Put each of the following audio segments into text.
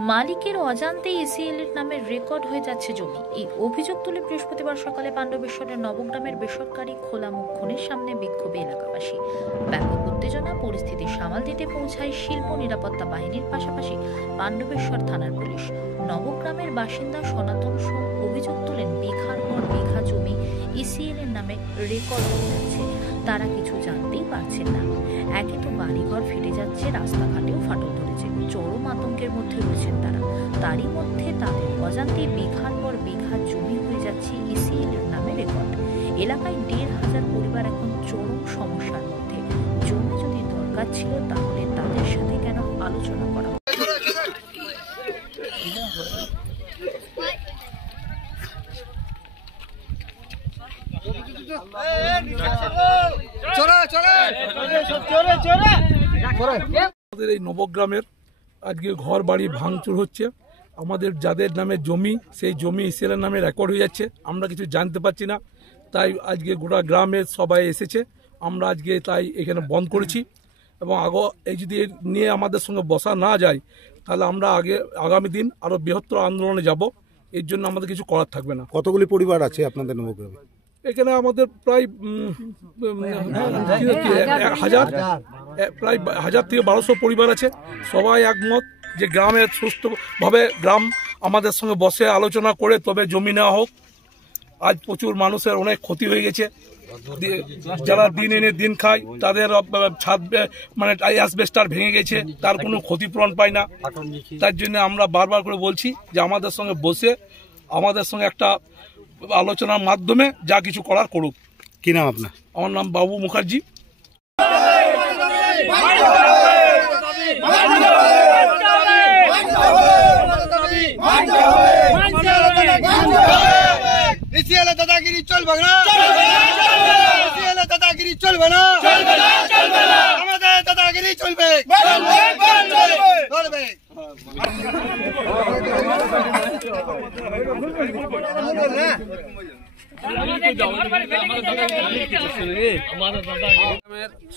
মালিকের অজান্তেই ইসিএল এর নামে রেকর্ড হয়ে যাচ্ছে জমি। এই অভিযোগ তুলে বৃহস্পতিবার সকালে পাণ্ডবেশ্বরের নবগ্রামের বেসরকারি খোলা মুখ খনির সামনে বিক্ষোভে এলাকাবাসী। ব্যাপক উত্তেজনা পরিস্থিতি সামাল দিতে পৌঁছায় শিল্প নিরাপত্তা বাহিনীর পাশাপাশি পাণ্ডবেশ্বর থানার পুলিশ। নবগ্রামের বাসিন্দা সনাতন সোম অভিযোগ তোলেন বিঘার পর বিঘা জমি ইসিএল এর নামে রেকর্ড হয়ে যাচ্ছে, তারা কিছু জানতেই পারছেন না। একে তো বাড়িঘর ফেটে যাচ্ছে, রাস্তাঘাটেও ফাটল ধরেছে, চরম আতঙ্কের মধ্যে রয়েছেন তারা। তারই মধ্যে তাদের অজান্তেই বিঘার পর বিঘা জমি হয়ে যাচ্ছে ইসিএল এর নামে রেকর্ড। এলাকায় ১৫০০ পরিবার এখন চরম সমস্যার মধ্যে। জমি যদি দরকার ছিল তাহলে তাদের সাথে কেন আলোচনা করা? আমাদের এই নবগ্রামের আজকে ঘর বাড়ি ভাঙচুর হচ্ছে। আমাদের যাদের নামে জমি, সেই জমি ইসিএলের নামে রেকর্ড হয়ে যাচ্ছে। আমরা কিছু জানতে পারছি না, তাই আজকে গোটা গ্রামের সবাই এসেছে। আমরা আজকে তাই এখানে বন্ধ করেছি এবং এই যদি নিয়ে আমাদের সঙ্গে বসা না যায় তাহলে আমরা আগামী দিন আরও বৃহত্তর আন্দোলনে যাব। এর জন্য আমাদের কিছু করার থাকবে না। কতগুলি পরিবার আছে আপনাদের নবগ্রামে? এখানে আমাদের প্রায় 1000 থেকে 1200 পরিবার আছে। সবাই একমত যে গ্রামের সুস্থভাবে গ্রাম আমাদের সঙ্গে বসে আলোচনা করে তবে জমি নেওয়া হোক। আজ প্রচুর মানুষের অনেক ক্ষতি হয়ে গেছে। যারা দিন এনে দিন খায় তাদের ছাদ মানে অ্যাসবেস্টার ভেঙে গেছে, তার কোনো ক্ষতিপূরণ পায় না। তার জন্য আমরা বারবার করে বলছি যে আমাদের সঙ্গে বসে আমাদের সঙ্গে একটা আলোচনার মাধ্যমে যা কিছু করার করুক। কি নাম আপনার? আমার নাম বাবু মুখার্জি। ইসিএল দাদাগিরি চলবে না, ইসিএল দাদাগিরি চলবে না, আমাদের দাদাগিরি চলবে।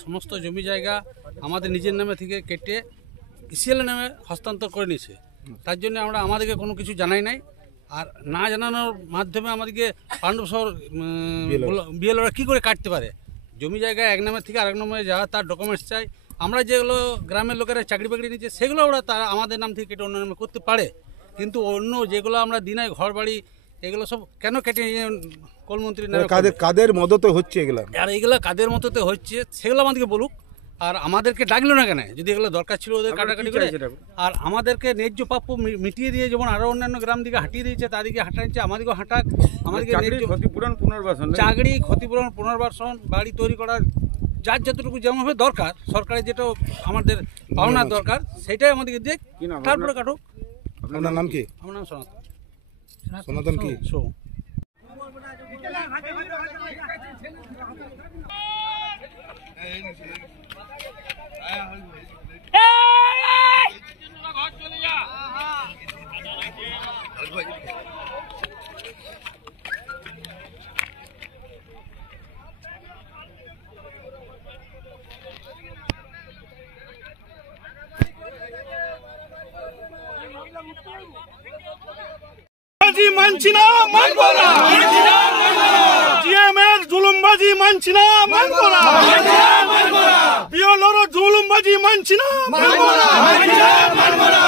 সমস্ত জমি জায়গা আমাদের নিজের নামে থেকে কেটে ইসিএল নামে হস্তান্তর করে নিয়েছে। তার জন্য আমাদেরকে কোনো কিছু জানাই নাই। আর না জানানোর মাধ্যমে আমাদেরকে পাণ্ডবেশ্বর বিএলওরা কী করে কাটতে পারে? জমি জায়গা এক নামের থেকে আরেক নামে যাওয়া, তার ডকুমেন্টস চাই। আমরা যেগুলো গ্রামের লোকেরা চাকরি বাকরি নিচ্ছে সেগুলো ওরা তারা আমাদের নাম থেকে কেটে অন্য নামে করতে পারে, কিন্তু অন্য যেগুলো আমরা দিনাই ঘর বাড়ি এগুলো সব কেন কেটে নিয়ে কোলমন্ত্রী কাদের মদতে হচ্ছে এগুলো? আর এগুলো কাদের মতোতে হচ্ছে সেগুলো আমাদেরকে বলুক। আর আমাদেরকে ডাকলো না কেন? যদি এগুলো দরকার ছিল ওদের কাটাকাটি করে, আর আমাদেরকে ন্যায্য প্রাপ্য মিটিয়ে দিয়ে যেমন আরো অন্যান্য গ্রাম দিকে হাঁটিয়ে দিয়েছে তাদেরকে হাঁটাচ্ছে, আমাদেরকেও হাঁটাক। আমাদেরকে ক্ষতিপূরণ পুনর্বাসন, চাকরি ক্ষতিপূরণ পুনর্বাসন, বাড়ি তৈরি করার যার যতটুকু যেমনভাবে দরকার, সরকারের যেটা আমাদের পাওনার দরকার সেটাই আমাদেরকে দেখ, তারপরে কাটুক। আপনার নাম কি? আমার নাম সনাতন। সনাতন কি? মানছি না, মানবো না। জিএমএর জুলুমবাজি মানছি না, মানবো না। বিএলওর জুলুমবাজি মানছি না, মানবো না।